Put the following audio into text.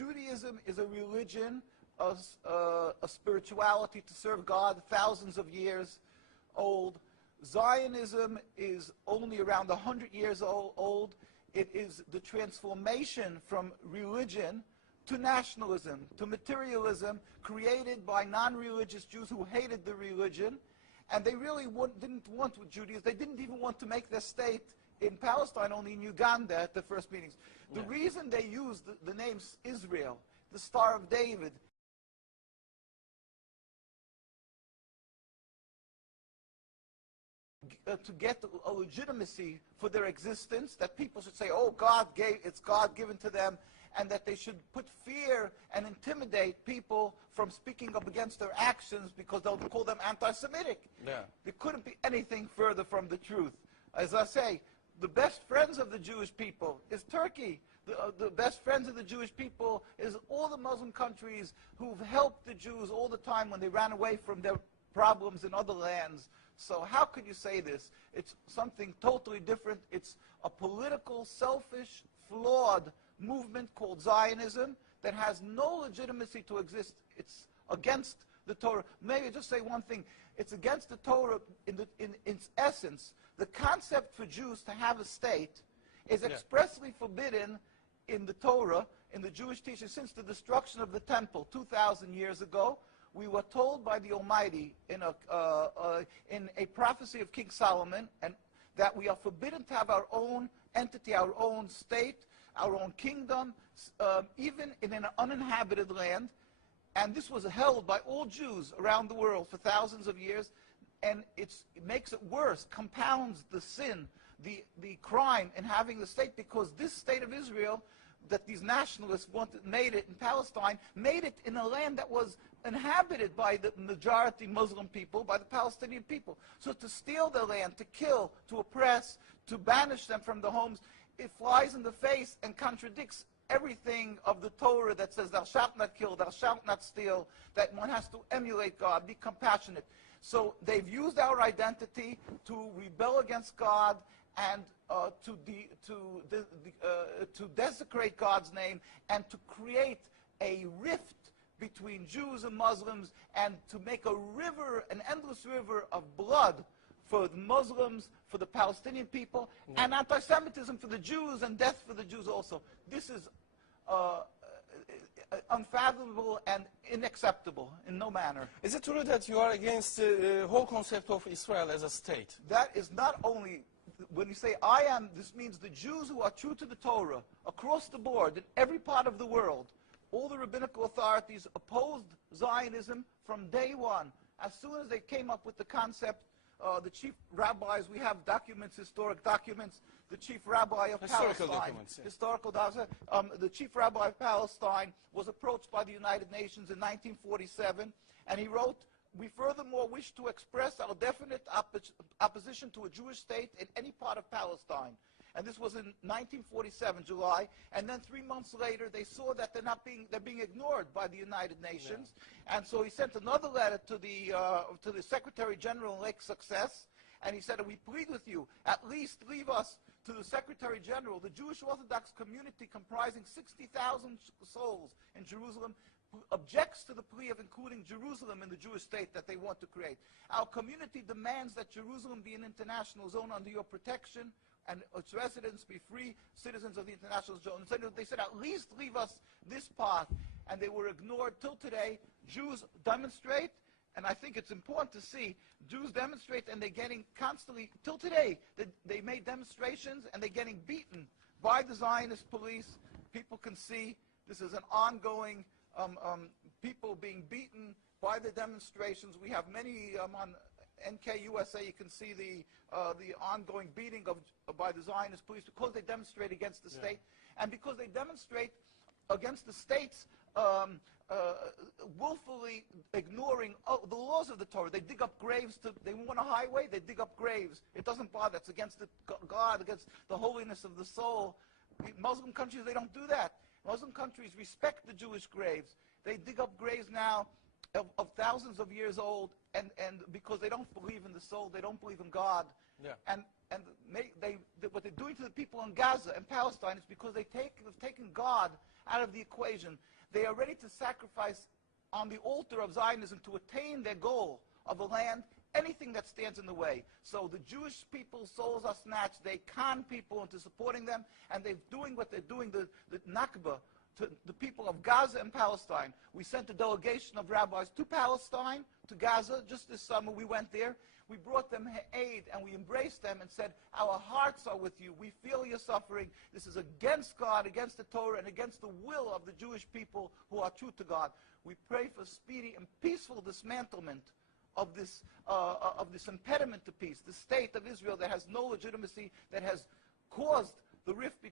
Judaism is a religion, a spirituality to serve God, thousands of years old. Zionism is only around 100 years old. It is the transformation from religion to nationalism, to materialism, created by non-religious Jews who hated the religion, and they really didn't want Judaism. They didn't even want to make their state in Palestine, only in Uganda at the first meetings. The reason they used the name Israel, the Star of David, to get a legitimacy for their existence, that people should say, oh, it's God given to them, and that they should put fear and intimidate people from speaking up against their actions because they'll call them anti-Semitic. Yeah. There couldn't be anything further from the truth. As I say, the best friends of the Jewish people is Turkey. The best friends of the Jewish people is all the Muslim countries who've helped the Jews all the time when they ran away from their problems in other lands. So how could you say this? It's something totally different. It's a political, selfish, flawed movement called Zionism that has no legitimacy to exist. It's against the Torah. Maybe just say one thing. It's against the Torah in its essence. The concept for Jews to have a state is expressly forbidden in the Torah, in the Jewish teaching, since the destruction of the temple 2,000 years ago. We were told by the Almighty in a prophecy of King Solomon, and that we are forbidden to have our own entity, our own state, our own kingdom, even in an uninhabited land. And this was held by all Jews around the world for thousands of years. And it makes it worse, compounds the sin, the crime in having the state, because this state of Israel that these nationalists made it in Palestine, made it in a land that was inhabited by the majority Muslim people, by the Palestinian people. So to steal their land, to kill, to oppress, to banish them from the homes, it flies in the face and contradicts everything of the Torah that says thou shalt not kill, thou shalt not steal, that one has to emulate God, be compassionate. So they've used our identity to rebel against God and to desecrate God's name and to create a rift between Jews and Muslims, and to make a river, an endless river of blood for the Muslims, for the Palestinian people, and anti-Semitism for the Jews, and death for the Jews also. This is unfathomable and unacceptable in no manner. Is it true that you are against the whole concept of Israel as a state? That is not only, when you say I am, this means the Jews who are true to the Torah, across the board, in every part of the world, all the rabbinical authorities opposed Zionism from day one. As soon as they came up with the concept, the chief rabbis, we have documents, historic documents, the chief rabbi of Historical Palestine, documents, yeah. historical documents, the chief rabbi of Palestine was approached by the United Nations in 1947, and he wrote, "We furthermore wish to express our definite opposition to a Jewish state in any part of Palestine." And this was in 1947, July. And then 3 months later, they saw that they're being ignored by the United Nations. Yeah. And so he sent another letter to the Secretary General in Lake Success, and he said, "We plead with you, at least leave us to the Secretary General. The Jewish Orthodox community, comprising 60,000 souls in Jerusalem, objects to the plea of including Jerusalem in the Jewish state that they want to create. Our community demands that Jerusalem be an international zone under your protection, and its residents be free citizens of the international zone." So they said, at least leave us this part. And they were ignored till today. Jews demonstrate, and I think it's important to see, Jews demonstrate, and they're getting constantly, till today, they made demonstrations, and they're getting beaten by the Zionist police. People can see this is an ongoing, people being beaten by the demonstrations. We have many on NKUSA, you can see the ongoing beating by the Zionist police because they demonstrate against the state, and because they demonstrate against the states willfully ignoring the laws of the Torah. They dig up graves. They want a highway, they dig up graves. It doesn't bother. It's against God, against the holiness of the soul. Muslim countries, they don't do that. Muslim countries respect the Jewish graves. They dig up graves now of thousands of years old, and because they don't believe in the soul, they don't believe in God. Yeah. And and what they're doing to the people in Gaza and Palestine is because they've taken God out of the equation. They are ready to sacrifice on the altar of Zionism to attain their goal of a land, anything that stands in the way. So the Jewish people's souls are snatched. They con people into supporting them, and they're doing what they're doing, the Nakba, to the people of Gaza and Palestine. We sent a delegation of rabbis to Palestine, to Gaza. Just this summer we went there. We brought them aid, and we embraced them and said, our hearts are with you. We feel your suffering. This is against God, against the Torah, and against the will of the Jewish people who are true to God. We pray for speedy and peaceful dismantlement of this impediment to peace, the state of Israel that has no legitimacy, that has caused the rift